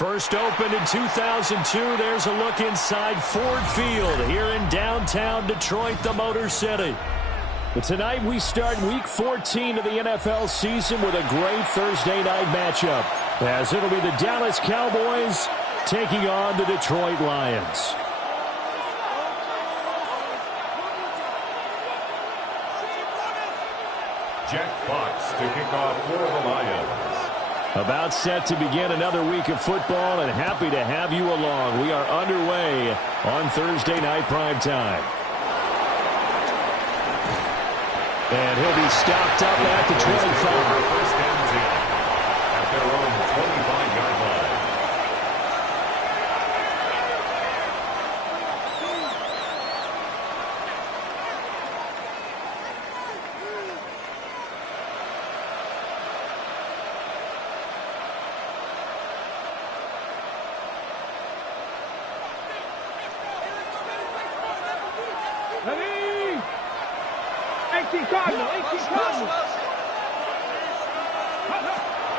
First opened in 2002. There's a look inside Ford Field here in downtown Detroit, the Motor City. But tonight we start Week 14 of the NFL season with a great Thursday night matchup, as it'll be the Dallas Cowboys taking on the Detroit Lions. Jack Fox to kick off for the Lions. About set to begin another week of football, and happy to have you along. We are underway on Thursday night primetime. And he'll be stopped up at the 25. First and 10 at their own 25-yard line.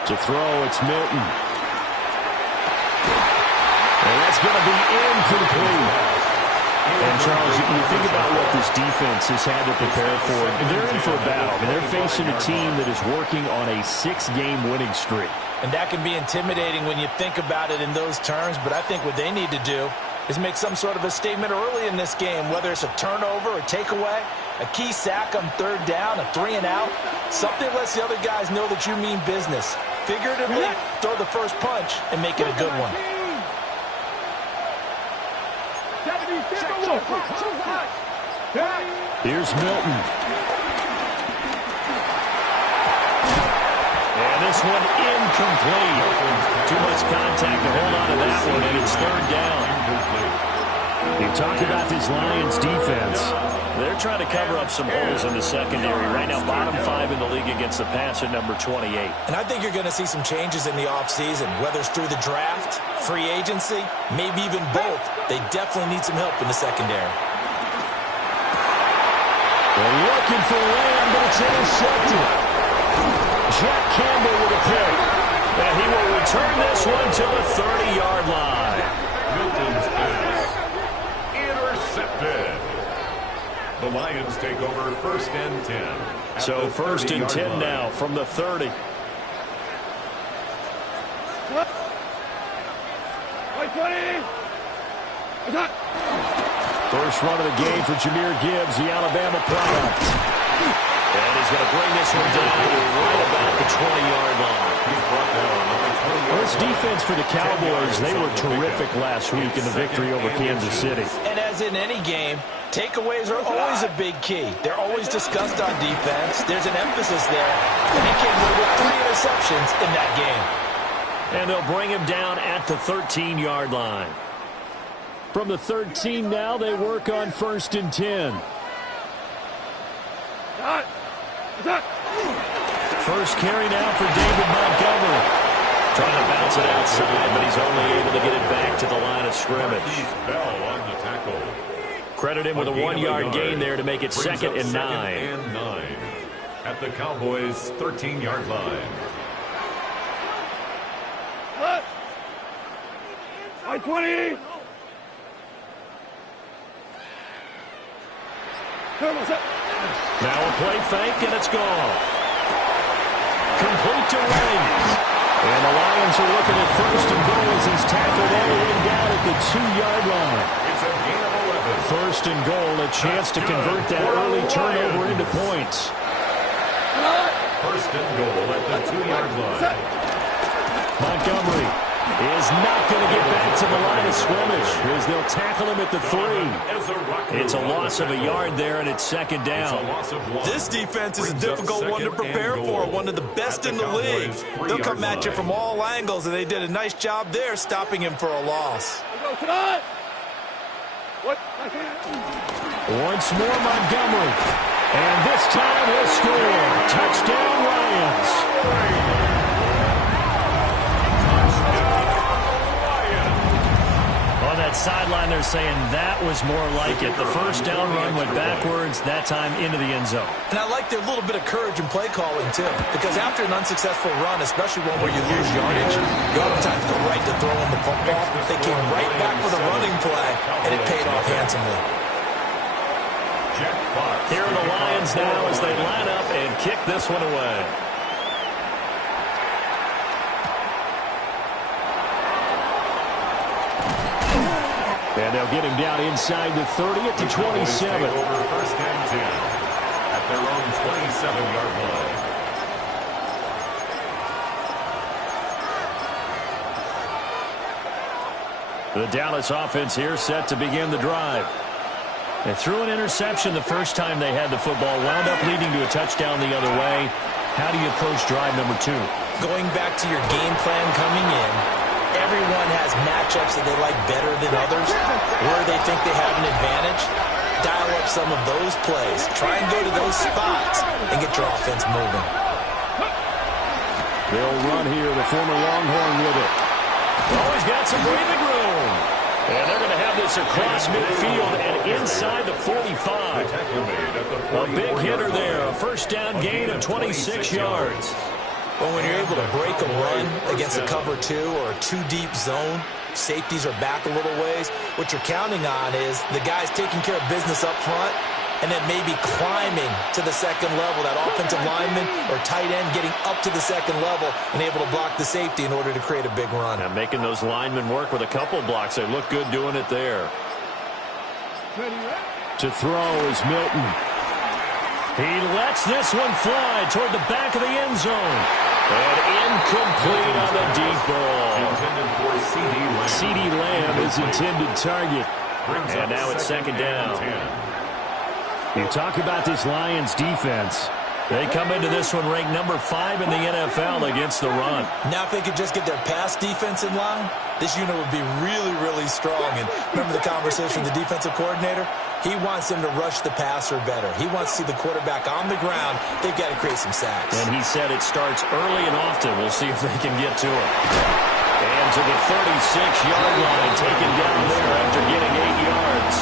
To throw, it's Milton. And that's going to be incomplete. And, Charles, you think about what this defense has had to prepare for. They're in for a battle. I mean, they're facing a team that is working on a 6-game winning streak. And that can be intimidating when you think about it in those terms, but I think what they need to do is make some sort of a statement early in this game, whether it's a turnover or takeaway, a key sack on third down, a 3-and-out, something that lets the other guys know that you mean business. Figuratively, throw the first punch and make it a good one. Here's Milton. And this one incomplete. Too much contact to hold on to that one, and it's third down. You talk about this Lions defense. They're trying to cover up some holes in the secondary. Right now, bottom 5 in the league against the pass at number 28. And I think you're going to see some changes in the offseason, whether it's through the draft, free agency, maybe even both. They definitely need some help in the secondary. They're looking for Lamb, but it's intercepted. Jack Campbell with a pick. And he will return this one to the 30-yard line. Milton's pass intercepted. The Lions take over first and 10. So first and 10 now from the 30. First run of the game for Jahmyr Gibbs, the Alabama product. And he's going to bring this one down right about the 20-yard line. This defense for the Cowboys, they were terrific last week in the victory over Kansas City. And as in any game, takeaways are always a big key. They're always discussed on defense. There's an emphasis there. And he came away with 3 interceptions in that game. And they'll bring him down at the 13-yard line. From the 13 now, they work on first and 10. First carry now for David Montgomery. Trying to bounce it outside, but he's only able to get it back to the line of scrimmage. Bell on the tackle. Credit him with a 1-yard gain there to make it second and 9. At the Cowboys' 13-yard line. I-20. Now a play fake, and it's gone. Complete to Williams. And the Lions are looking at first and goal as he's tackled all the way down at the 2-yard line. It's a gain of 11. First and goal, a chance to convert that early turnover into points. First and goal at the 2-yard line. Montgomery is not going to get back to the line of scrimmage as they'll tackle him at the 3. It's a loss of a yard there, and it's second down. This defense is a difficult one to prepare for, one of the best in the league. They'll come at you from all angles, and they did a nice job there stopping him for a loss. Once more, Montgomery. And this time he'll score. Touchdown, Lions. On that sideline, they're there saying that was more like it. The first down run went backwards, that time into the end zone. And I like their little bit of courage in play calling, too. Because after an unsuccessful run, especially one where you lose yardage, you oftentimes go right to throwing the football. They came right back with a running play, and it paid off handsomely. Here are the Lions now as they line up and kick this one away. And they'll get him down inside the 30 at the 27. Over first and 10 at their own 27-yard line. The Dallas offense here set to begin the drive. They threw an interception the first time they had the football, wound up leading to a touchdown the other way. How do you approach drive number 2? Going back to your game plan coming in, everyone has matchups that they like better than others, where they think they have an advantage. Dial up some of those plays. Try and go to those spots and get your offense moving. They'll run here, the former Longhorn with it. Always got some breathing room. And they're going to have this across midfield and inside the 45. A big hitter there, a first down gain of 26 yards. Well, when you're able to break a run against a cover 2 or a 2-deep zone, safeties are back a little ways. What you're counting on is the guys taking care of business up front and then maybe climbing to the second level, that offensive lineman or tight end getting up to the second level and able to block the safety in order to create a big run. And making those linemen work with a couple blocks. They look good doing it there. To throw is Milton. He lets this one fly toward the back of the end zone. And incomplete on the deep ball. Intended for C.D. Lamb. C.D. Lamb is intended target. And now it's second down. You talk about this Lions defense. They come into this one ranked number 5 in the NFL against the run. Now if they could just get their pass defense in line, this unit would be really, really strong. And remember the conversation with the defensive coordinator? He wants them to rush the passer better. He wants to see the quarterback on the ground. They've got to create some sacks. And he said it starts early and often. We'll see if they can get to it. And to the 36-yard line, taken down there after getting 8 yards.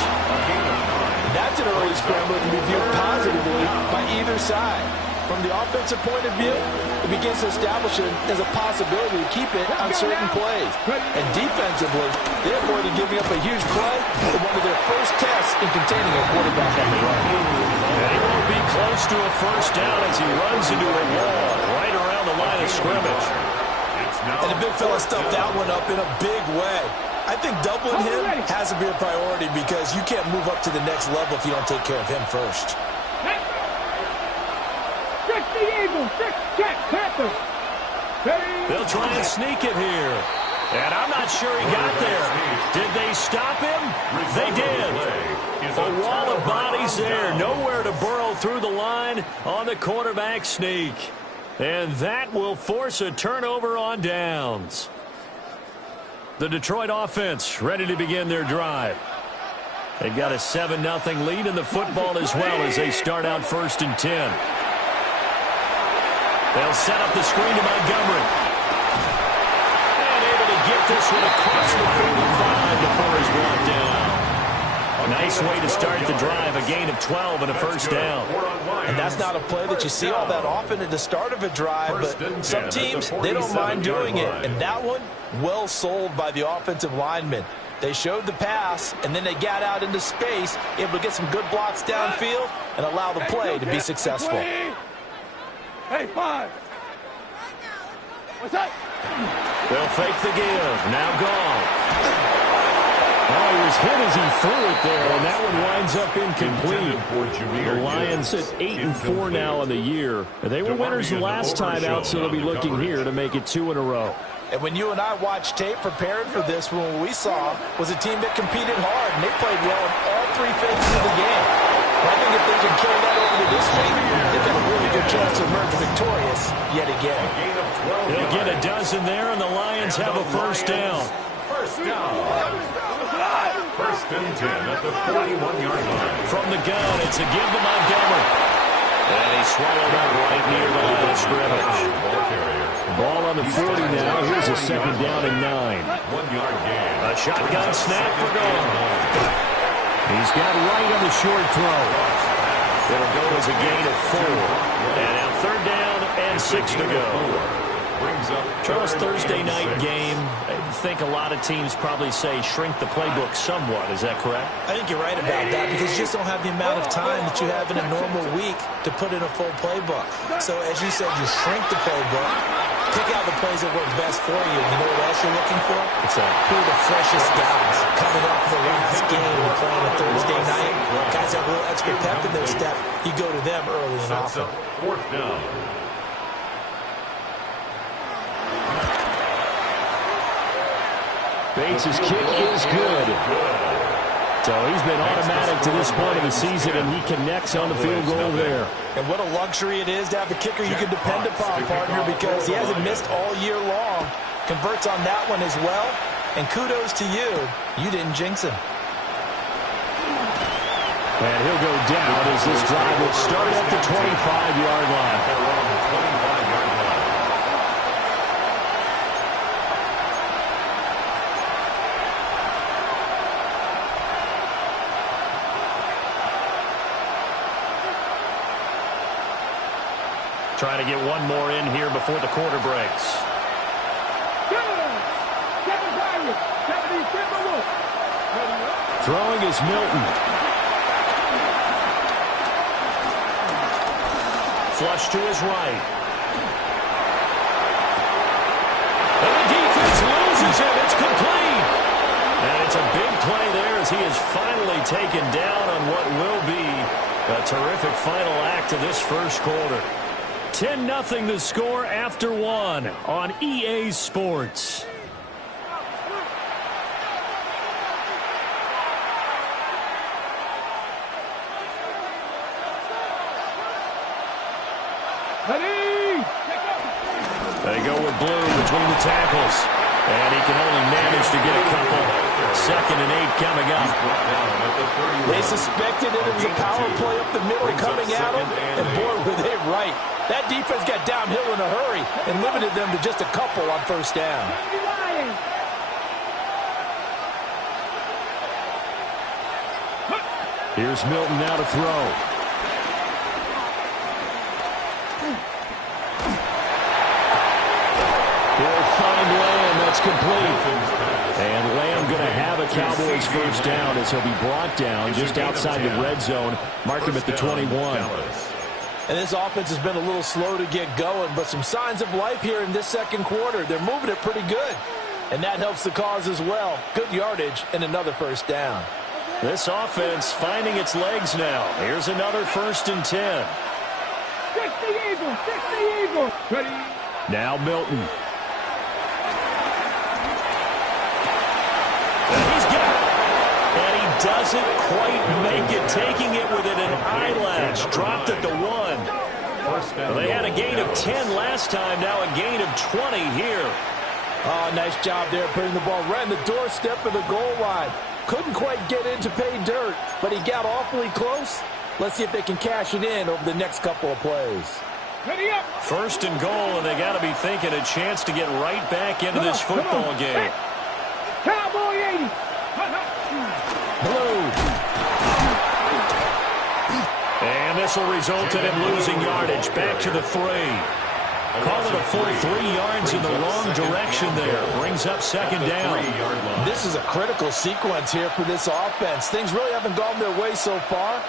That's an early scramble that can be viewed positively by either side. From the offensive point of view, it begins to establish it as a possibility to keep it on certain plays. And defensively, they avoided giving up a huge play in one of their first tests in containing a quarterback on the run. And he won't be close to a first down as he runs into a wall right around the line of scrimmage. And the big fella stuffed that one up in a big way. I think doubling him has to be a priority because you can't move up to the next level if you don't take care of him first. They'll try and sneak it here. And I'm not sure he got there. Did they stop him? They did. A wall of bodies there. Nowhere to burrow through the line on the quarterback sneak. And that will force a turnover on downs. The Detroit offense ready to begin their drive. They've got a 7-0 lead in the football as well as they start out 1st and 10. They'll set up the screen to Montgomery. And able to get this one across the 45 before he's brought down. Nice way to start the drive, a gain of 12 and a first down. And that's not a play that you see all that often at the start of a drive, but some teams, they don't mind doing it. And that one, well sold by the offensive linemen. They showed the pass, and then they got out into space, able to get some good blocks downfield and allow the play to be successful. Hey, 5. What's that? They'll fake the give. Now gone. Oh, he was hit as he threw it there, and that one winds up incomplete. The Lions at 8-4 now on the year. They were winners the last time out, so they'll be looking here to make it 2 in a row. And when you and I watched tape preparing for this, what we saw was a team that competed hard, and they played well in all 3 phases of the game. And I think if they can carry that over to this week, they've got a really good chance to emerge victorious yet again. They'll get a dozen there, and the Lions have a first down. First down. 1st and 10 at the 41-yard line. From the gun, it's a give to Montgomery. And he swallowed up right near the line of scrimmage. Ball on the 40 now. Here's a second down and 9. 1 yard gain. A shotgun snap for goal. He's got right on the short throw. It'll go as a gain of 4. And now third down and 6 to go. Charles, Thursday night game, I think a lot of teams probably say shrink the playbook somewhat. Is that correct? I think you're right about that because you just don't have the amount of time that you have in a normal week to put in a full playbook. So as you said, you shrink the playbook, pick out the plays that work best for you. You know what else you're looking for? What's that? Who are the freshest guys coming off the last game and playing a Thursday night? Guys have a little extra pep in their step. You go to them early and often. 4th down. Bates' kick is good. So he's been automatic to this point of the season, and he connects on the field goal there. And what a luxury it is to have a kicker you can depend upon, partner, because he hasn't missed all year long. Converts on that one as well. And kudos to you. You didn't jinx him. And he'll go down as this drive will start at the 25-yard line. Trying to get one more in here before the quarter breaks. Throwing is Milton. Flush to his right. And the defense loses him. It's complete. And it's a big play there as he is finally taken down on what will be a terrific final act of this first quarter. 10-0 the score after 1 on EA Sports. They go with Blue between the tackles. And he can only manage to get a couple. 2nd and 8 coming up. They suspected it was a power play up the middle coming at him. And boy, were they right. That defense got downhill in a hurry and limited them to just a couple on first down. Here's Milton now to throw. He'll find Lamb. That's complete. And Lamb going to have a Cowboys first down as he'll be brought down just outside the red zone. Mark him at the 21. And this offense has been a little slow to get going, but some signs of life here in this second quarter. They're moving it pretty good. And that helps the cause as well. Good yardage and another first down. This offense finding its legs now. Here's another 1st and 10. 60 Eagles. Ready? Now Milton. And he's got it. And he doesn't quite make it. Taking it within an eyelash. Dropped at the 1. Well, they had a gain of 10 last time. Now a gain of 20 here. Oh, nice job there putting the ball right in the doorstep of the goal line. Couldn't quite get in to pay dirt, but he got awfully close. Let's see if they can cash it in over the next couple of plays. 1st and goal, and they got to be thinking a chance to get right back into this football game. Cowboy 80. Blue. And this will result in him losing yardage. Back to the 3. Call it a full 3 yards in the wrong direction there. Brings up 2nd down. This is a critical sequence here for this offense. Things really haven't gone their way so far.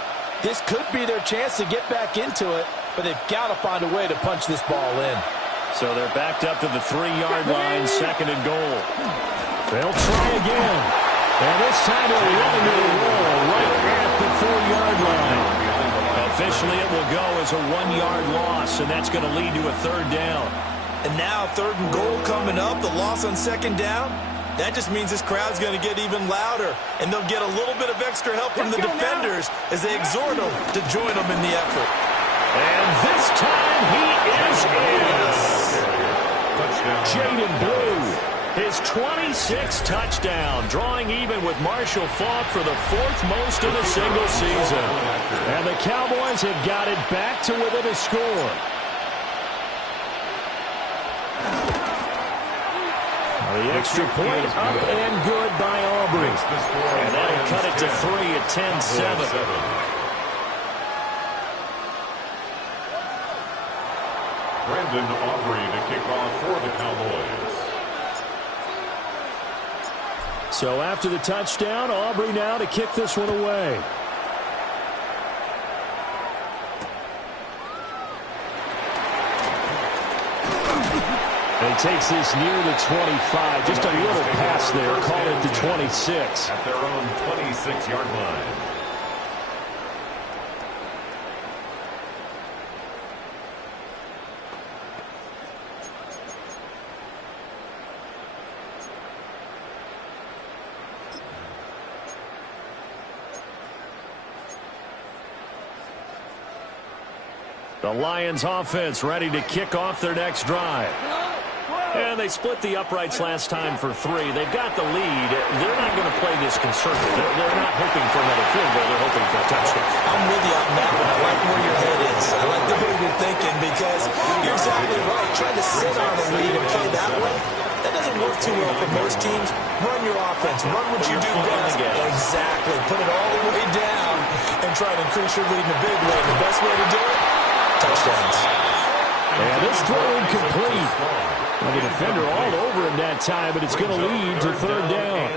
This could be their chance to get back into it, but they've got to find a way to punch this ball in. So they're backed up to the 3-yard line, 2nd and goal. They'll try again. And this time they'll run into a roll right at the 4-yard line. Officially, it will go as a 1-yard loss, and that's going to lead to a 3rd down. And now 3rd and goal coming up, the loss on 2nd down. That just means this crowd's going to get even louder, and they'll get a little bit of extra help from the defenders as they exhort them to join them in the effort. And this time he is in. Jaden Blue His 26th touchdown, drawing even with Marshall Faulk for the 4th most in a single season. And the Cowboys have got it back to within a score. The extra point up and good by Aubrey. And that'll cut it to 3 at 10-7. Brandon Aubrey to kick off for the Cowboys. So after the touchdown, Aubrey now to kick this one away. And he takes this near the 25. Just a little pass there. Call it the 26. At their own 26-yard line. The Lions offense ready to kick off their next drive. And they split the uprights last time for 3. They've got the lead. They're not going to play this conservative. They're not hoping for another field goal. They're hoping for a touchdown. I'm with you on that one. I like where your head is. I like the way you're thinking because you're exactly right. Trying to sit on a lead and play that way, that doesn't work too well for most teams. Run your offense. Run what you do best. Exactly. Put it all the way down and try to increase your lead in a big way. The best way to do it, touchdowns. And this throw incomplete. Well, the defender all over him that time, but it's going to lead to 3rd down.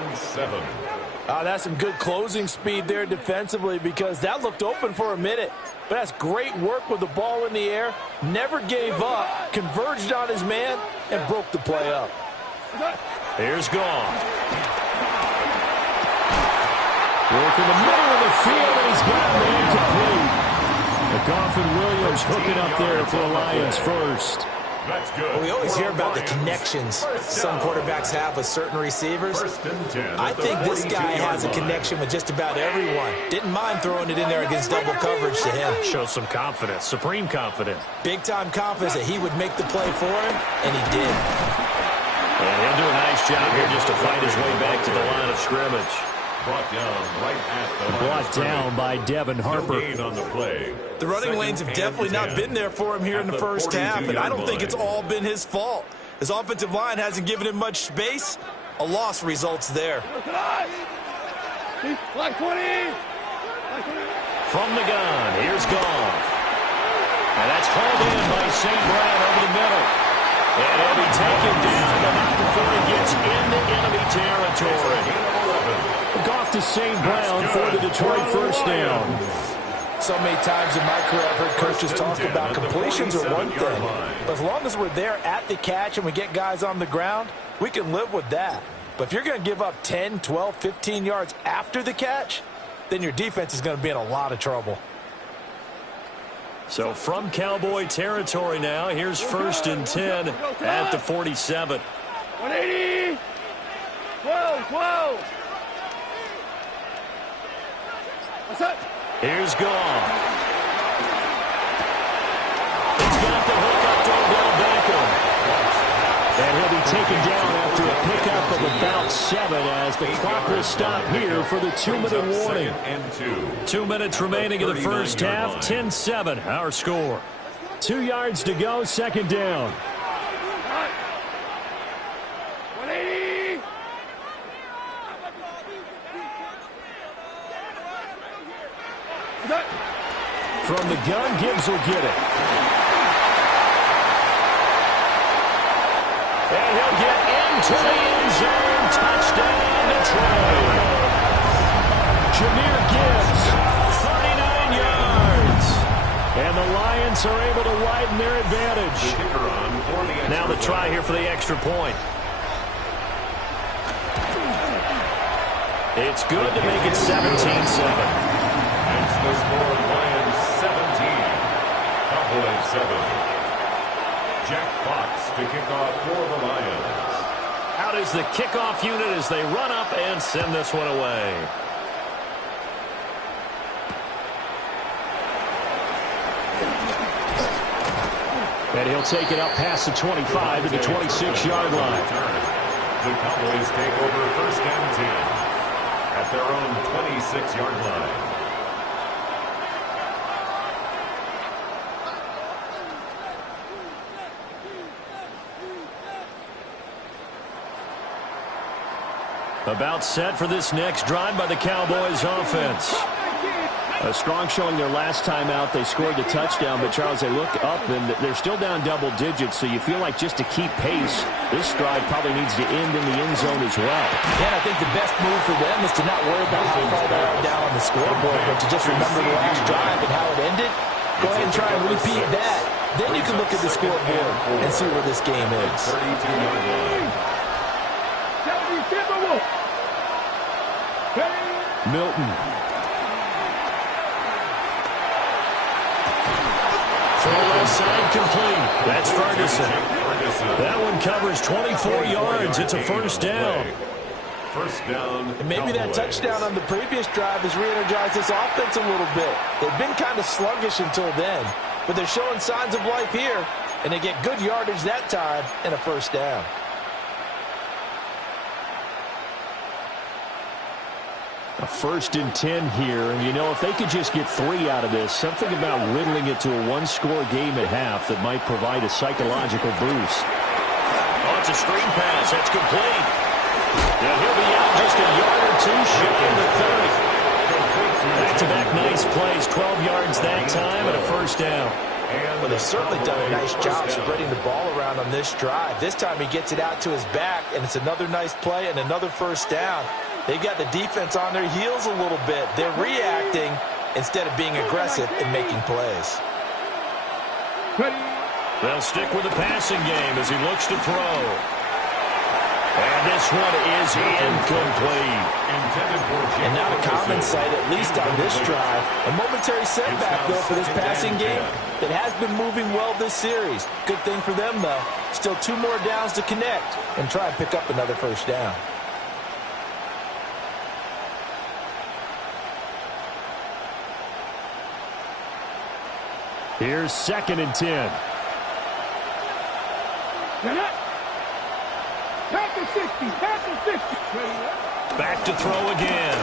That's some good closing speed there defensively because that looked open for a minute. But that's great work with the ball in the air. Never gave up, converged on his man, and broke the play up. Here's Goff. Work in the middle of the field, and he's got a man complete. Goff and Williams hooking up there for the Lions first. That's good. Well, we always hear about the connections some quarterbacks have with certain receivers. I think this guy has a connection with just about everyone. Didn't mind throwing it in there against double coverage to him. Shows some confidence, supreme confidence. Big-time confidence that he would make the play for him, and he did. And he'll do a nice job here just to fight his way back to the line of scrimmage. Brought down right at the brought down by Devin Harper. On the play. The running lanes have definitely not been there for him here in the first half, and I don't think it's all been his fault. His offensive line hasn't given him much space. A loss results there. Like 20. From the gun, here's Goff. And that's hauled in by St. Brown over the middle. And he'll be taken down, but not before he gets into enemy territory. Goff to St. Brown for the Detroit first down. So many times in my career I've heard coaches talk about completions are one thing. But as long as we're there at the catch and we get guys on the ground, we can live with that. But if you're going to give up 10, 12, 15 yards after the catch, then your defense is going to be in a lot of trouble. So from Cowboy territory now, here's 1st and 10 at the 47. 180. 12. What's up? Here's Goff. He's got the hook up to Odell Beckham. And he'll be taken down after a pickup of about 7 as the clock will stop here for the 2-minute warning. 2 minutes remaining in the first half. 10-7 our score. 2 yards to go, 2nd down. 180. From the gun, Gibbs will get it. And he'll get into the end zone. Touchdown, Detroit. Jahmyr Gibbs, 39 yards. And the Lions are able to widen their advantage. Now the try here for the extra point. It's good to make it 17-7. That's the score. Lions 17. Cowboys 7. Jack Fox to kick off for the Lions. Out is the kickoff unit as they run up and send this one away. And he'll take it up past the 25 to the 26-yard line. The Cowboys take over 1st and 10 at their own 26-yard line. About set for this next drive by the Cowboys offense. A strong showing their last time out. They scored the touchdown, but Charles, they look up and they're still down double digits, so you feel like just to keep pace, this drive probably needs to end in the end zone as well. Yeah, I think the best move for them is to not worry about how far they are down on the scoreboard, but to just remember the last drive and how it ended. Go ahead and try and repeat that. Then you can look at the scoreboard and see where this game is. 32-yard line. Milton. Throw left side complete. That's Ferguson. That one covers 24 yards. It's a first down. First down. And maybe that touchdown on the previous drive has re-energized this offense a little bit. They've been kind of sluggish until then, but they're showing signs of life here, and they get good yardage that time and a first down. A 1st and 10 here, and you know, if they could just get 3 out of this, something about whittling it to a one-score game at half that might provide a psychological boost. Oh, it's a screen pass. That's complete. Now he'll be out just a yard or two shy of the 30. Back-to-back nice plays, 12 yards that time and a first down. Well, they've certainly done a nice job spreading the ball around on this drive. This time he gets it out to his back, and it's another nice play and another first down. They've got the defense on their heels a little bit. They're reacting instead of being aggressive and making plays. They'll stick with the passing game as he looks to throw. And this one is incomplete. And not a common sight, at least on this drive. A momentary setback, though, for this passing game that has been moving well this series. Good thing for them, though. Still 2 more downs to connect and try and pick up another first down. Here's 2nd and 10. Back to throw again.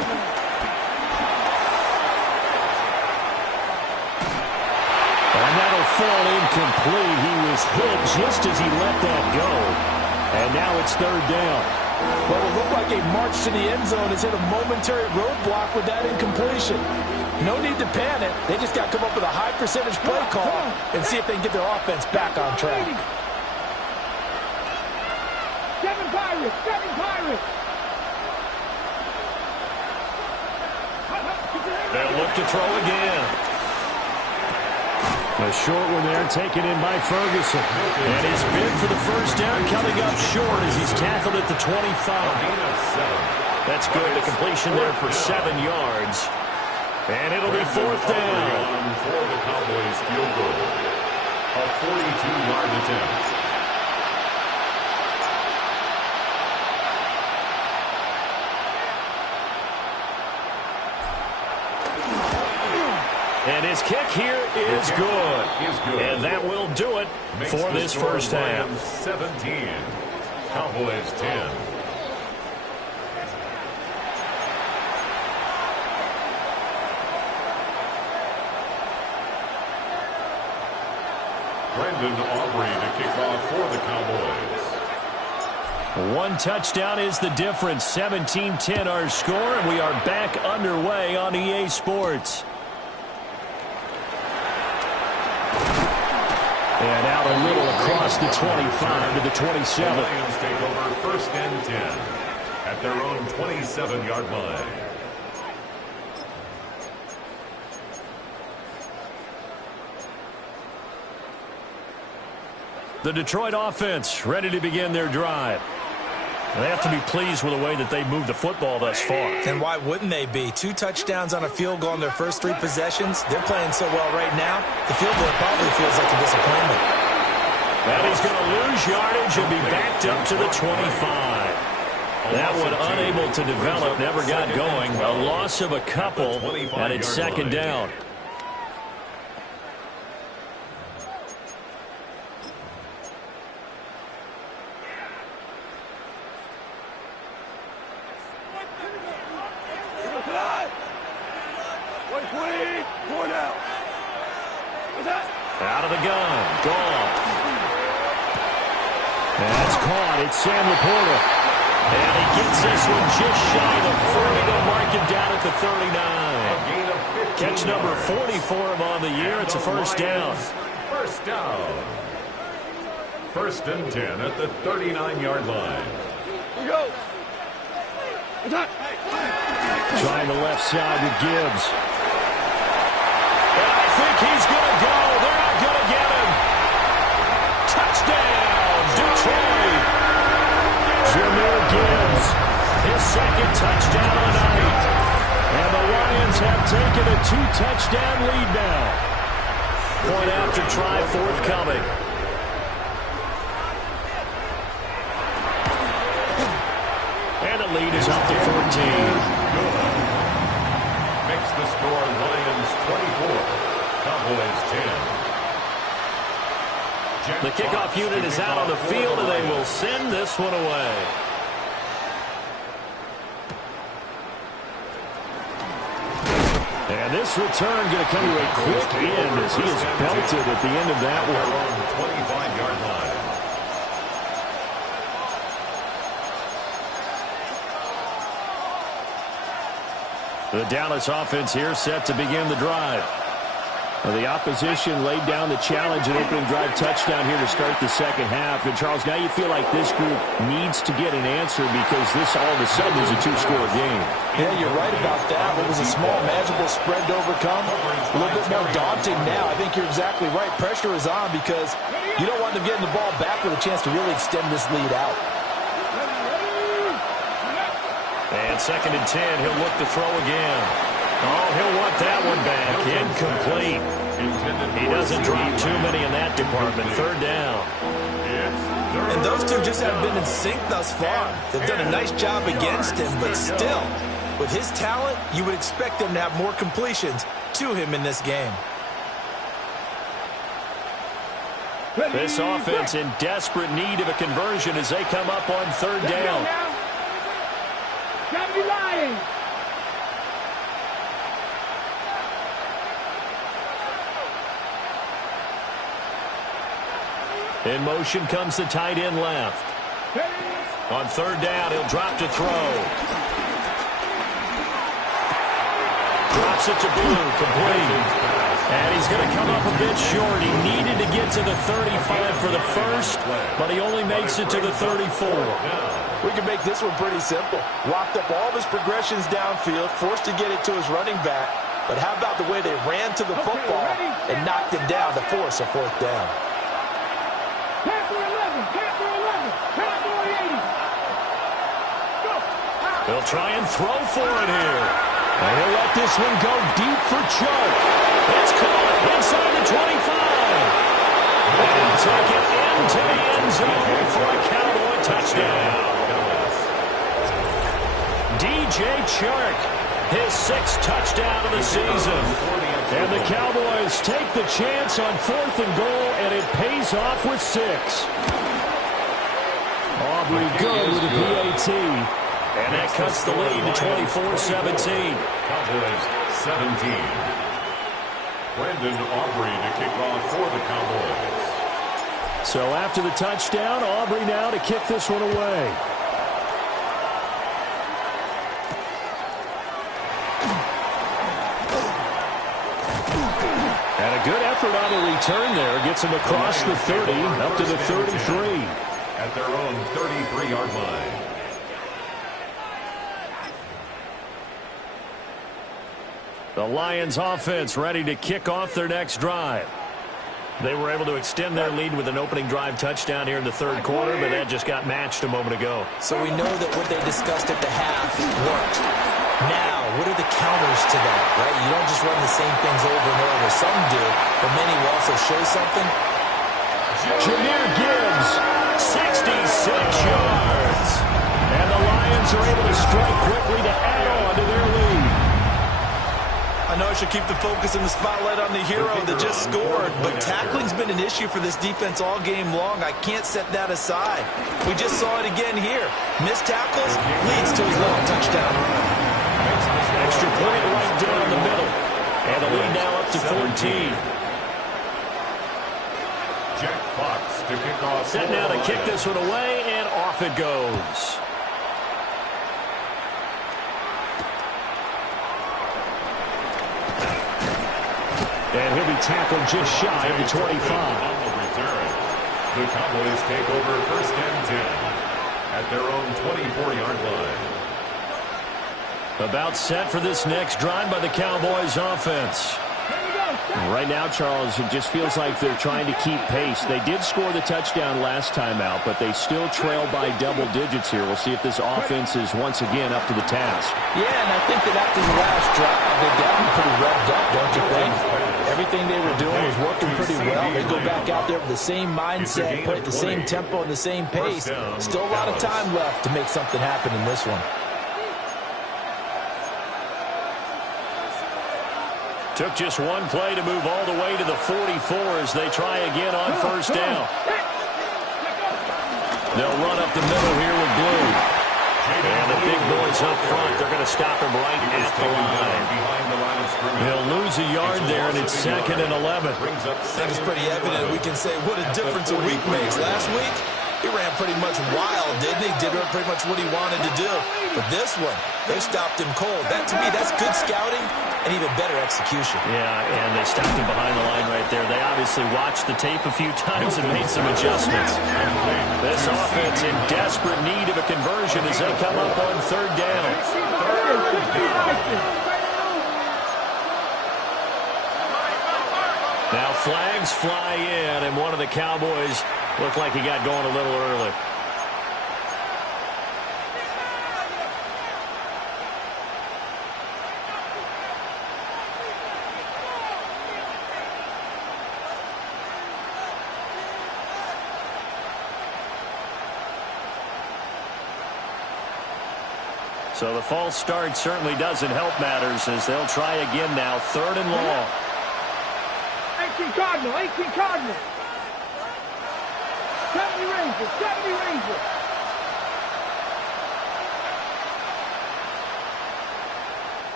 And that'll fall incomplete. He was hit just as he let that go. And now it's 3rd down. Well, it looked like a march to the end zone has hit a momentary roadblock with that incompletion. No need to panic. They just got to come up with a high percentage play call and see if they can get their offense back on track. Seven Pirates! They'll look to throw again. A short one there taken in by Ferguson. And his bid for the first down coming up short as he's tackled at the 25. That's good. The completion there for 7 yards. And it'll be 4th down. For the Cowboys field goal. A 42-yard attempt. And his kick here is good. And that will do it for this first half. 17. Cowboys 10. Brendan Aubrey to kick off for the Cowboys. 1 touchdown is the difference. 17-10 our score, and we are back underway on EA Sports. And out a little across the 25 to the 27. The Lions take over 1st and 10 at their own 27-yard line. The Detroit offense ready to begin their drive. They have to be pleased with the way that they moved the football thus far. And why wouldn't they be? 2 touchdowns on a field goal in their first 3 possessions. They're playing so well right now, the field goal probably feels like a disappointment. That is going to lose yardage and be backed up to the 25. That one unable to develop, never got going. A loss of a couple, and it's 2nd down. the gun. Goff. That's caught. It's Sam Laporta. And he gets this one just shy of the 40. They'll mark him down at the 39. Catch number 40 for him on the year. It's a first down. First down. First and 10 at the 39-yard line. Here we go. Trying the left side with Gibbs. And I think he's going to go. They're not going to get him. Touchdown, Detroit. Jahmyr Gibbs, his second touchdown of the night. And the Lions have taken a 2-touchdown lead now. Point after try forthcoming. And the lead is up to 14. Makes the score Lions 24, Cowboys 10. The kickoff unit is out on the field, and they will send this one away. And this return going to come to a quick end as he is belted at the end of that one. 25-yard line. The Dallas offense here set to begin the drive. The opposition laid down the challenge and opening drive touchdown here to start the second half. And, Charles, now you feel like this group needs to get an answer because this all of a sudden is a two-score game. Yeah, you're right about that. What was a small, manageable spread to overcome, a little bit more daunting now. I think you're exactly right. Pressure is on because you don't want them getting the ball back with a chance to really extend this lead out. And second and 10, he'll look to throw again. Oh, he'll want that one back. Incomplete. He doesn't drop too many in that department. Third down. And those two just haven't been in sync thus far. They've done a nice job against him, but still, with his talent, you would expect them to have more completions to him in this game. This offense in desperate need of a conversion as they come up on third down. Gotta be lying. In motion comes the tight end left. On third down, he'll drop to throw. Drops it to Blue, complete. And he's going to come up a bit short. He needed to get to the 35 for the first, but he only makes it to the 34. We can make this one pretty simple. Locked up all of his progressions downfield, forced to get it to his running back. But how about the way they ran to the football and knocked him down to force a fourth down? They'll try and throw for it here. And he'll let this one go deep for Chuck. It's caught inside the 25. And take it into the end zone for a Cowboy touchdown. DJ Chark, his sixth touchdown of the season. And the Cowboys take the chance on fourth and goal, and it pays off with 6. Aubrey good with a PAT. And that cuts the lead to 24-17. Cowboys 17. Brandon Aubrey to kick off for the Cowboys. So after the touchdown, Aubrey now to kick this one away. And a good effort on the return there. Gets him across the 30, up to the 33. At their own 33-yard line. The Lions offense ready to kick off their next drive. They were able to extend their lead with an opening drive touchdown here in the third quarter, but that just got matched a moment ago. So we know that what they discussed at the half worked. Now, what are the counters to that, right? You don't just run the same things over and over. Some do, but many will also show something. Jahmyr Gibbs, 66 yards. And the Lions are able to strike quickly to add on to their lead. I know I should keep the focus and the spotlight on the hero that just scored, but tackling's been an issue for this defense all game long. I can't set that aside. We just saw it again here. Missed tackles leads to his long touchdown. Extra point right down the middle. And the lead now up to 14. Jack Fox to kick off. Set now to kick this one away, and off it goes. And he'll be tackled just shy of the 25. On the return, the Cowboys take over 1st and 10 at their own 24-yard line. About set for this next drive by the Cowboys offense. Right now, Charles, it just feels like they're trying to keep pace. They did score the touchdown last time out, but they still trail by double digits here. We'll see if this offense is once again up to the task. Yeah, and I think that after the last drive, they've gotten pretty revved up, don't you think? Everything they were doing was working pretty well. They go back out there with the same mindset, play at the same tempo and the same pace. Still a lot of time left to make something happen in this one. Took just one play to move all the way to the 44 as they try again on 1st down. They'll run up the middle here with Blue. And the big boys up front, they're going to stop him right at the line. They'll lose a yard there, and it's 2nd and 11. I think it's pretty evident we can say what a difference a week makes. Last week, he ran pretty much wild, didn't he? Did pretty much what he wanted to do. But this one, they stopped him cold. That, to me, that's good scouting and even better execution. Yeah, and they stopped him behind the line right there. They obviously watched the tape a few times and made some adjustments. This offense in desperate need of a conversion as they come up on 3rd down. Now flags fly in, and one of the Cowboys looked like he got going a little early. So the false start certainly doesn't help matters as they'll try again now. 3rd and long. 18 Cardinal, 18 Cardinal. 70 Rangers, 70 Rangers.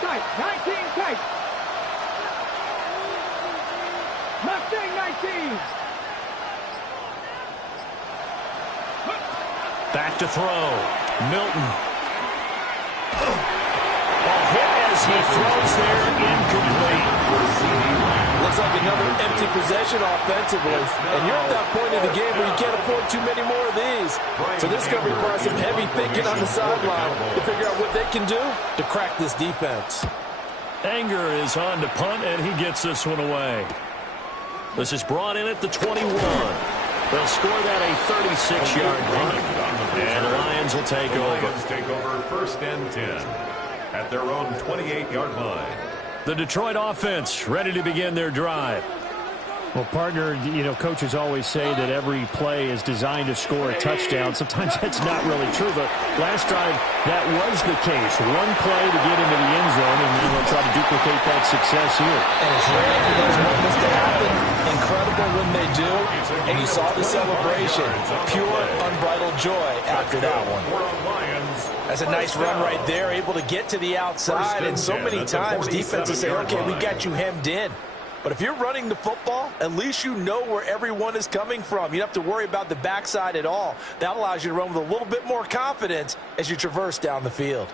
Tight, 19 tight. Mustang 19. Back to throw. Milton. A hit as he throws there, incomplete. Looks like another empty possession offensively. And you're at that point in the game where you can't afford too many more of these. So this is going to require some heavy thinking on the sideline to figure out what they can do to crack this defense. Anger is on to punt, and he gets this one away. This is brought in at the 21. They'll score that a 36-yard run. And the Lions will take over. Lions take over 1st and 10 at their own 28-yard line. The Detroit offense ready to begin their drive. Well, partner, you know, coaches always say that every play is designed to score a touchdown. Sometimes that's not really true, but last drive, that was the case. One play to get into the end zone, and then they'll try to duplicate that success here. And it's rare for those moments to happen. Incredible when they do. And you saw the celebration. Pure, unbridled joy after that one. That's a nice run right there, able to get to the outside. And so many times defenses say, okay, we got you hemmed in. But if you're running the football, at least you know where everyone is coming from. You don't have to worry about the backside at all. That allows you to run with a little bit more confidence as you traverse down the field.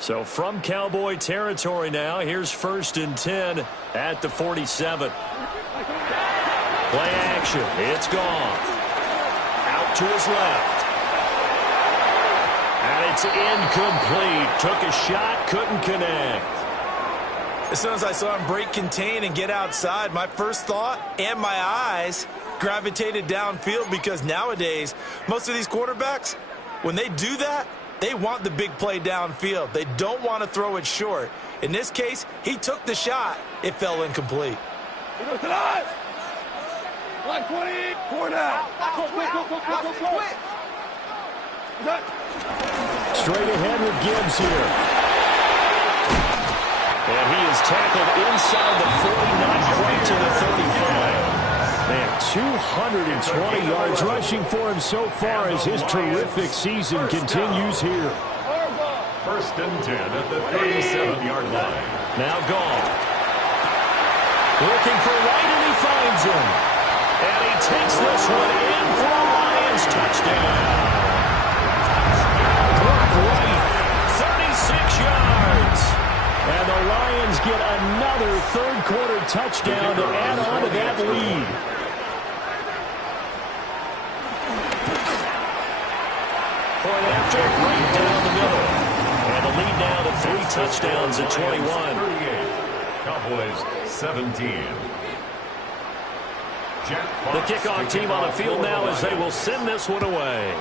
So from Cowboy territory now, here's 1st and 10 at the 47. Play action. It's gone. Out to his left. And it's incomplete. Took a shot, couldn't connect. As soon as I saw him break contain and get outside, my first thought and my eyes gravitated downfield, because nowadays, most of these quarterbacks, when they do that, they want the big play downfield. They don't want to throw it short. In this case, he took the shot. It fell incomplete. He goes to the 120, 4 down. Go. Straight ahead with Gibbs here. And he is tackled inside the 40, not quite to the 35. Man, 220 yards rushing for him so far as his terrific season continues here. First and 10 at the 37-yard line. Now gone. Looking for White, and he finds him. And he takes this one in for a Lions touchdown. Brock Wright, 36 yards. And the Lions get another third-quarter touchdown to add on to that lead. Point after, right down the middle. And the lead now to 3 touchdowns at 21. 38, Cowboys 17. The kickoff team on the field now as they will send this one away.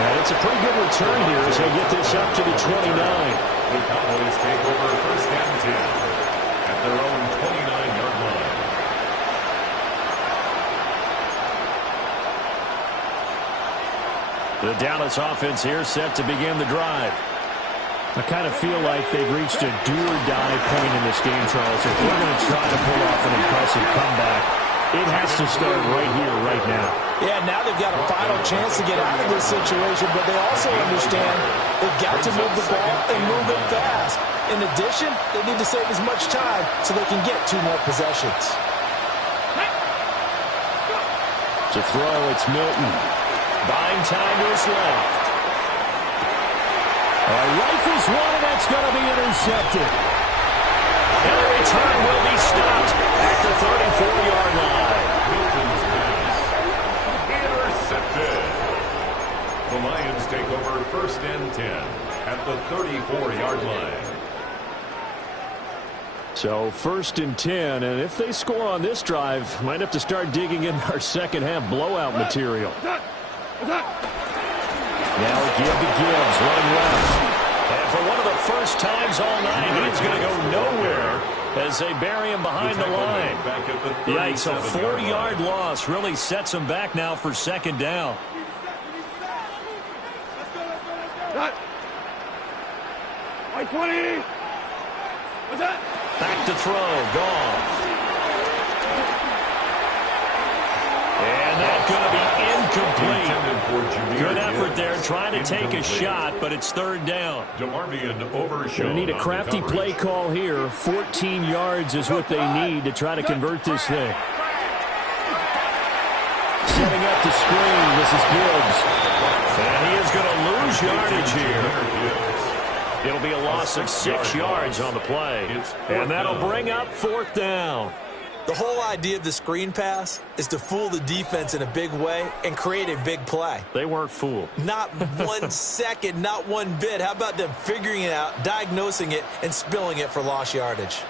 And it's a pretty good return here as they get this up to the 29. The Cowboys take over first and 10 at their own 29-yard line. The Dallas offense here set to begin the drive. I kind of feel like they've reached a do-or-die point in this game, Charles. If they're going to try to pull off an impressive comeback, it has to start right here, right now. Yeah, now they've got a final chance to get out of this situation, but they also understand they've got to move the ball and move it fast. In addition, they need to save as much time so they can get 2 more possessions. To throw, it's Milton. Buying time to his left. Rifles one, and that's going to be intercepted. And the return will be stopped at the 34-yard line. Milton's pass. Intercepted. The Lions take over first and 10 at the 34-yard line. So first and 10, and if they score on this drive, might have to start digging in our second half blowout material. Now a give to Gibbs, running left. And for one of the first times all night, he's going to go nowhere as they bury him behind the line. Yikes, a 4-yard loss really sets him back now for second down. White 20. What's that? Back to throw, Goff. And that's going to be incomplete. Good effort there trying to take a shot, but it's third down. They need a crafty play call here. 14 yards is what they need to try to convert this thing. Setting up the screen, this is Gibbs. And he is going to lose yardage here. It'll be a loss of 6 yards on the play. And that'll bring up fourth down. The whole idea of the screen pass is to fool the defense in a big way and create a big play. They weren't fooled. Not 1 second, not one bit. How about them figuring it out, diagnosing it, and spilling it for lost yardage?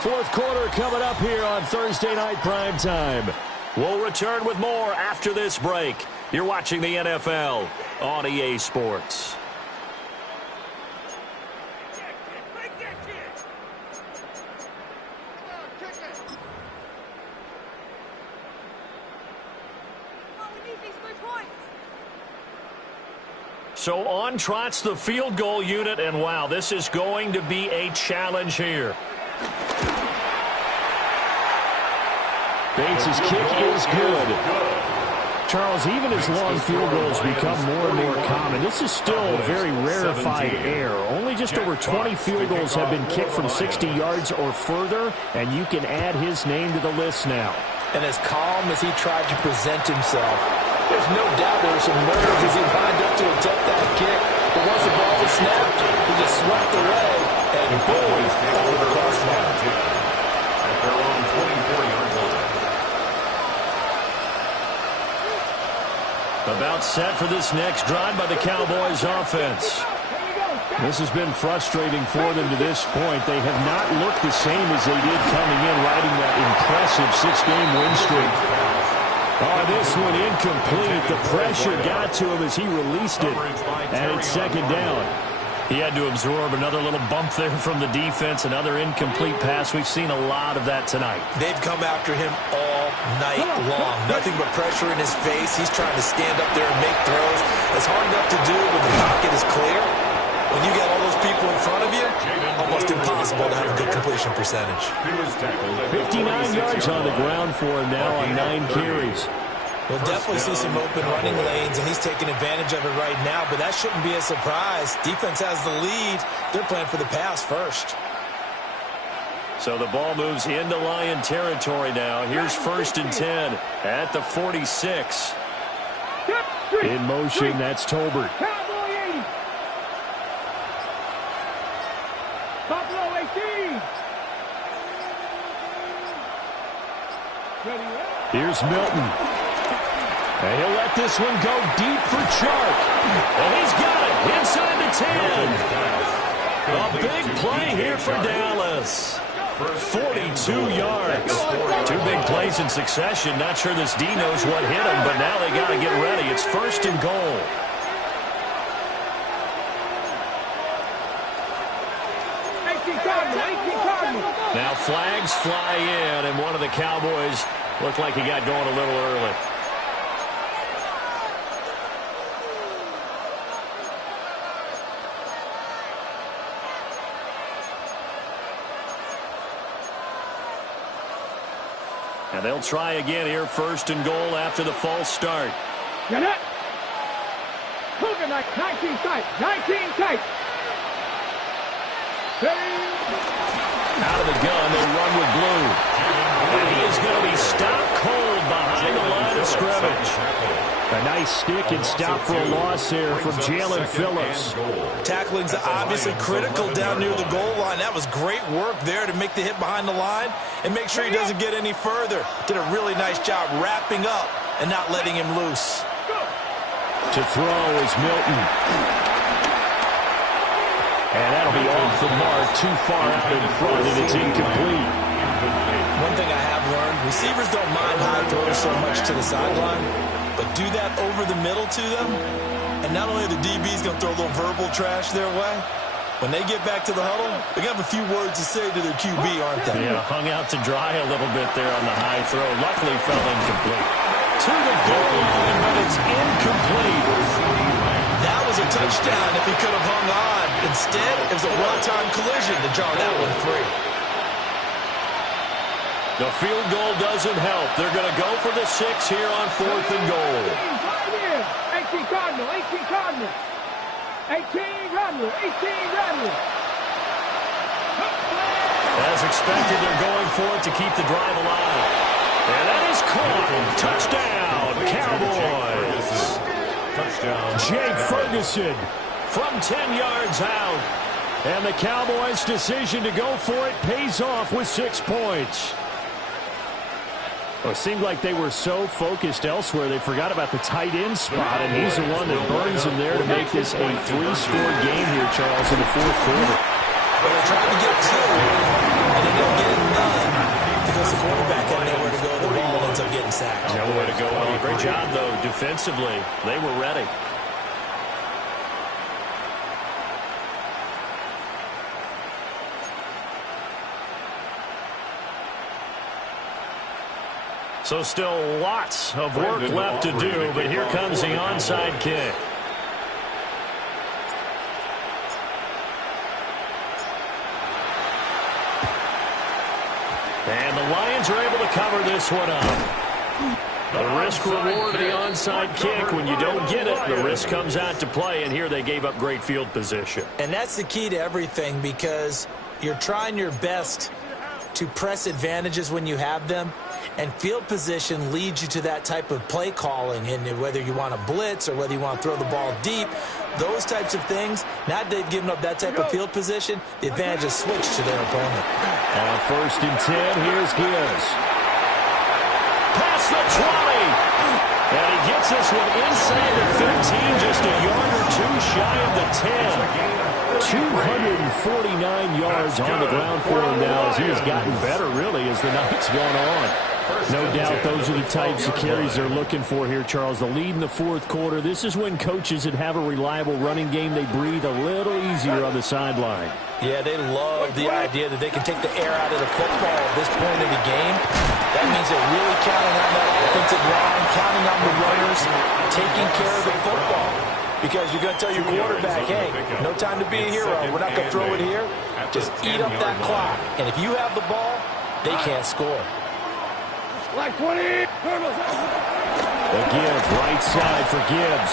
Fourth quarter coming up here on Thursday Night Prime Time. We'll return with more after this break. You're watching the NFL on EA Sports. So on trots the field goal unit, and wow, this is going to be a challenge here. Bates' kick is good. Charles, even as long field goals become more and more common, this is still very rarefied air. Only just over 20 field goals have been kicked from 60 yards or further, and you can add his name to the list now. And as calm as he tried to present himself, there's no doubt there were some nerves as he lined up to attempt that kick. But once the ball was snapped, he just swept away, and boom, over the crossbar. At their own 24-yard line. About set for this next drive by the Cowboys offense. This has been frustrating for them to this point. They have not looked the same as they did coming in, riding that impressive 6-game win streak. Oh, this one incomplete. The pressure got to him as he released it, and it's second down. He had to absorb another little bump there from the defense, another incomplete pass. We've seen a lot of that tonight. They've come after him all night long. Nothing but pressure in his face. He's trying to stand up there and make throws. It's hard enough to do when the pocket is clear. When you got all those people in front of you, almost impossible. impossible to have a good completion percentage. 59 yards on the ground for him now on 9 carries. We'll definitely see some open running lanes, and he's taking advantage of it right now, but that shouldn't be a surprise. Defense has the lead. They're playing for the pass first. So the ball moves into Lion territory now. Here's 1st and 10 at the 46. In motion, that's Tolbert. Buffalo 18. Here's Milton. And he'll let this one go deep for Chark. And he's got it inside the 10. A big play here for Dallas. 42 yards. 2 big plays in succession. Not sure this D knows what hit him, but now they got to get ready. It's 1st and goal. Now flags fly in, and one of the Cowboys looked like he got going a little early. And they'll try again here, 1st and goal after the false start. Get it. Cougar 19 tight. 19 tight. Out of the gun, they run with Blue. And he is going to be stopped cold behind the line of scrimmage. A nice stick and stop for a loss there from Jalen Phillips. Tackling's obviously critical down near the goal line. That was great work there to make the hit behind the line and make sure he doesn't get any further. Did a really nice job wrapping up and not letting him loose. To throw is Milton. And that'll be off the mark, too far out in front, and it's incomplete. One thing I have learned, receivers don't mind high throws so much to the sideline, but do that over the middle to them, and not only are the DBs going to throw a little verbal trash their way, when they get back to the huddle, they're going to have a few words to say to their QB, aren't they? Yeah, hung out to dry a little bit there on the high throw. Luckily fell incomplete. To the goal line, but it's incomplete. That was a touchdown if he could have hung on. Instead, it was a well-timed collision to jar that one free. The field goal doesn't help. They're going to go for the 6 here on 4th and goal. 18 Cardinal, 18 Cardinal. 18 Cardinal, 18 Cardinal. As expected, they're going for it to keep the drive alive. And that is caught. Touchdown, Cowboys. Jake Ferguson from 10 yards out. And the Cowboys' decision to go for it pays off with 6 points. Well, it seemed like they were so focused elsewhere, they forgot about the tight end spot, and he's the one that burns them there to make this a 3-score game here, Charles, in the 4th quarter. Well, they're trying to get 2, and they don't get it done because the quarterback had nowhere to go. The ball ends up getting sacked. Nowhere to go. Well, great job, though, defensively. They were ready. So still lots of work left to do, but here comes the onside kick. And the Lions are able to cover this one up. The risk-reward of the onside kick, when you don't get it, the risk comes out to play, and here they gave up great field position. And that's the key to everything, because you're trying your best to press advantages when you have them, and field position leads you to that type of play calling, and whether you want to blitz or whether you want to throw the ball deep, those types of things, now they've given up that type of field position, the advantage is switched to their opponent. On 1st and 10, here's Gibbs. Past the 20. And he gets this one inside the 15, just a yard or 2 shy of the 10. 249 yards on the ground for him now as he has gotten better, really, as the night's gone on. No doubt those are the types of carries they're looking for here, Charles. The lead in the 4th quarter. This is when coaches that have a reliable running game, they breathe a little easier on the sideline. Yeah, they love the idea that they can take the air out of the football at this point in the game. That means they're really counting on that offensive line, counting on the runners, taking care of the football. because you're going to tell your quarterback, hey, no time to be a hero. We're not going to throw it here. Just eat up that clock. And if you have the ball, they can't score. Like 20. The give, right side for Gibbs.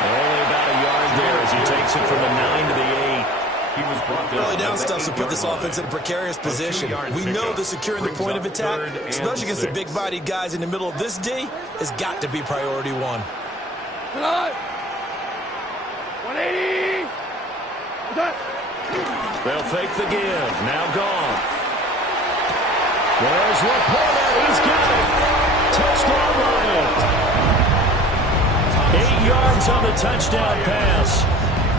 Only about a yard there as he takes it from the 9 to the 8. Early down stuff to put this offense in a precarious position. We know that securing the point of attack, especially against the big-bodied guys in the middle of this D, has got to be priority one. 180. They'll fake the give. Now gone. There's Laporta. He's got it. Touchdown Lions. 8 yards on the touchdown pass.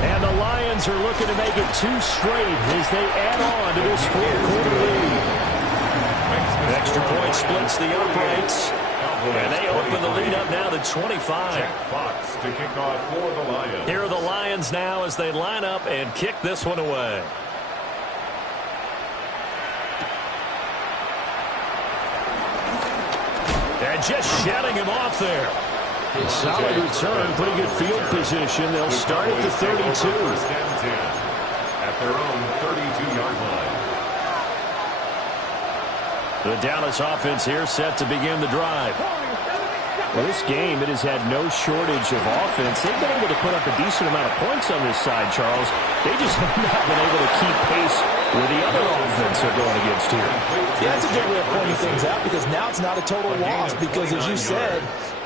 And the Lions are looking to make it 2 straight as they add on to this fourth-quarter lead. Extra point splits the uprights. And they open the lead up now to 25. Jack Fox to kick off for the Lions. Here are the Lions now as they line up and kick this one away. And just shutting him off there. Solid return, pretty good field position. They'll start at the 32. First and 10 at their own 32-yard line. The Dallas offense here set to begin the drive. Well, this game, it has had no shortage of offense. They've been able to put up a decent amount of points on this side, Charles. They just have not been able to keep pace with the other offense they're going against here. Yeah, that's a good way of pointing things out because now it's not a total loss because, as you said,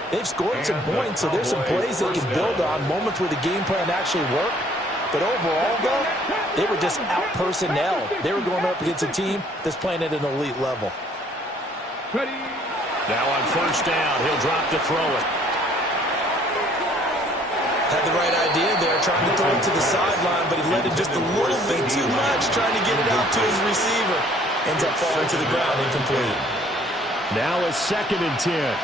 they've scored some points, so there's some plays they can build on, moments where the game plan actually worked. But overall, though, they were just out personnel. They were going up against a team that's playing at an elite level. Now on first down, he'll drop to throw it. Had the right idea there, trying to throw it to the sideline, but he let it just a little bit too much, trying to get it out to his receiver. Ends up falling to the ground, incomplete. Now a 2nd and 10.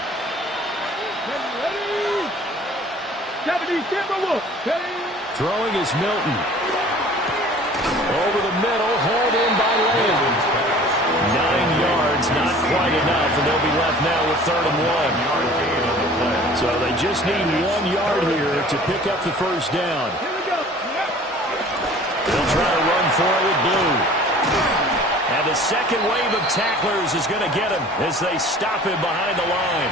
Throwing is Milton. Over the middle, hauled in by Lane. 9 yards, not quite enough, and they'll be left now with 3rd and 1. So they just need 1 yard here to pick up the first down. They'll try to run for it with Blue. And the second wave of tacklers is going to get him as they stop him behind the line.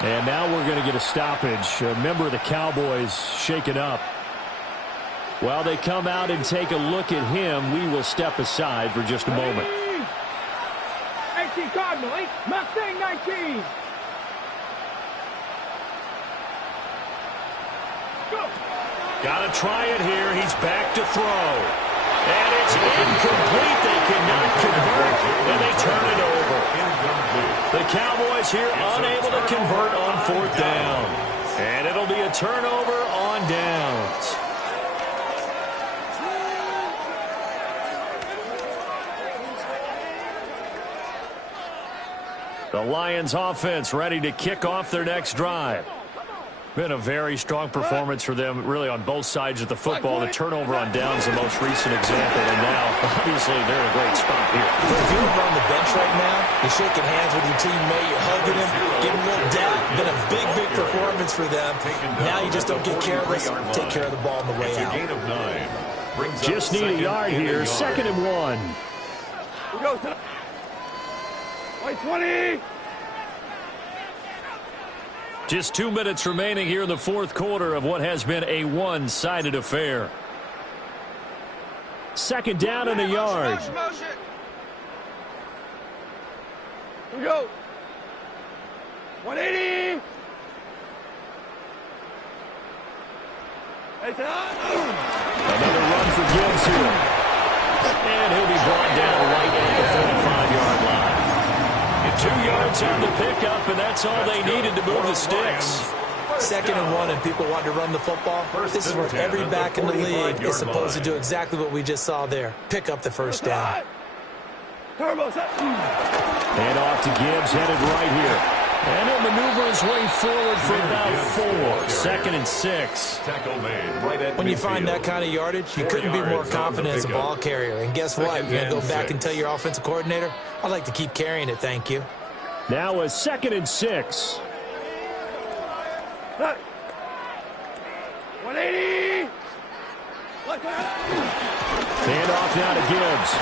And now we're going to get a stoppage. A member of the Cowboys shaken up. While they come out and take a look at him, we will step aside for just a moment. 18 Cardinal, Mustang 19. Go. Got to try it here. He's back to throw. And it's incomplete. They cannot convert, and they turn it over. The Cowboys here unable to convert on 4th down. And it'll be a turnover on downs. The Lions offense ready to kick off their next drive. Been a very strong performance for them, really, on both sides of the football. The turnover on downs, the most recent example, and now, obviously, they're in a great spot here. But if you're on the bench right now, you're shaking hands with your teammate, you're hugging him, giving him a little dap. Been a big, big performance for them. Now you just don't get careless. Take care of the ball on the way out. Just need a yard here. 2nd and 1. We go. 20. Just 2 minutes remaining here in the 4th quarter of what has been a one-sided affair. 2nd down and a yard. Motion. We go. 180. Another run for Gibbs here. And he'll be brought down right at the 45-yard line. 2 yards on the pickup, and that's all they needed to move the sticks. 2nd and 1, and people want to run the football. This is where every back in the league is supposed to do exactly what we just saw there. Pick up the first down. And off to Gibbs, headed right here. And he'll maneuver his way forward for about 4. 2nd and 6. When you find that kind of yardage, you couldn't be more confident as a ball carrier. And guess what? You're going to go back and tell your offensive coordinator, I'd like to keep carrying it, thank you. Now a 2nd and 6. 180. Hand off now to Gibbs.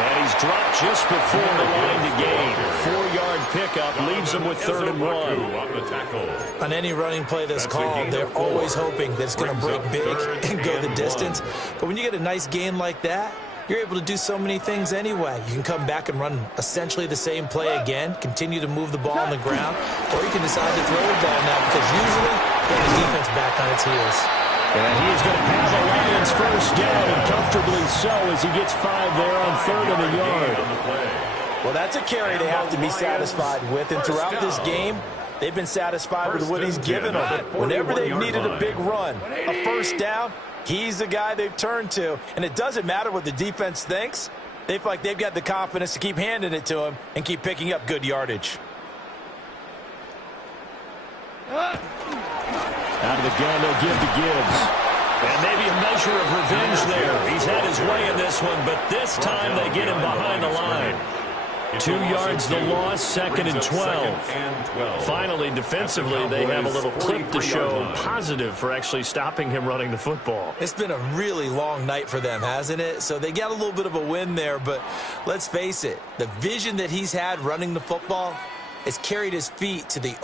And he's dropped just before the line to gain. 4-yard pickup leaves him with 3rd and 1. On any running play that's called, they're always hoping that it's going to break big and go the distance. But when you get a nice gain like that, you're able to do so many things anyway. You can come back and run essentially the same play again, continue to move the ball on the ground, or you can decide to throw the ball now because usually you get the defense back on its heels. And he is going to have a Lions first down, and comfortably so as he gets 5 there on 3rd and a yard. Well, that's a carry they have to be satisfied with, and throughout this game, they've been satisfied with what he's given them. Whenever they've needed a big run, a first down, he's the guy they've turned to. And it doesn't matter what the defense thinks. They feel like they've got the confidence to keep handing it to him and keep picking up good yardage. Out of the gun, they'll give to Gibbs. And maybe a measure of revenge there. He's had his way in this one, but this time they get him behind the line. 2 yards the loss, 2nd and 12. Finally, defensively, they have a little clip to show positive for actually stopping him running the football. It's been a really long night for them, hasn't it? So they got a little bit of a win there, but let's face it, the vision that he's had running the football has carried his feet to the